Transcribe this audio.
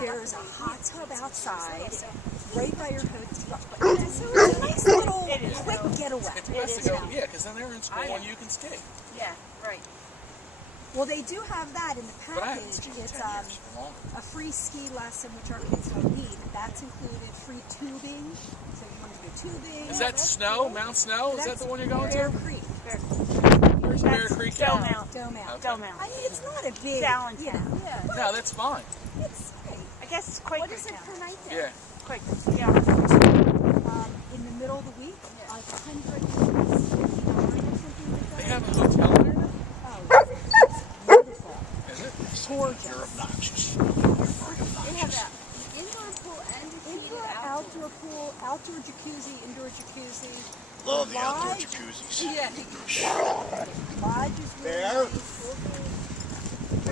There's a hot tub outside, right by your hotel. So it's a nice little quick getaway. It's best to go, yeah, because then they're in school and you can skate. Yeah, right. Well, they do have that in the package. It's a free ski lesson, which our kids don't need. That's included. Free tubing. So you want to do tubing. Is that Snow? Mount Snow? Is that the one you're going Bear to? Creek. Where's Bear Creek? Doe Mount. Doe Mount. Okay. Doe Mount. I mean, it's not a big challenge. Yeah. No, that's fine. It's great. I guess it's Quaker. What is it per night there? Yeah. Quaker. Yeah. In the middle of the week, like $159 or something like that. They have a hotel there? Oh, it's beautiful. Is it? Gorgeous. You're obnoxious. They have that indoor pool and a Indoor, outdoor pool, outdoor jacuzzi, indoor jacuzzi. Love the outdoor jacuzzis. Yeah. Lodge is really nice.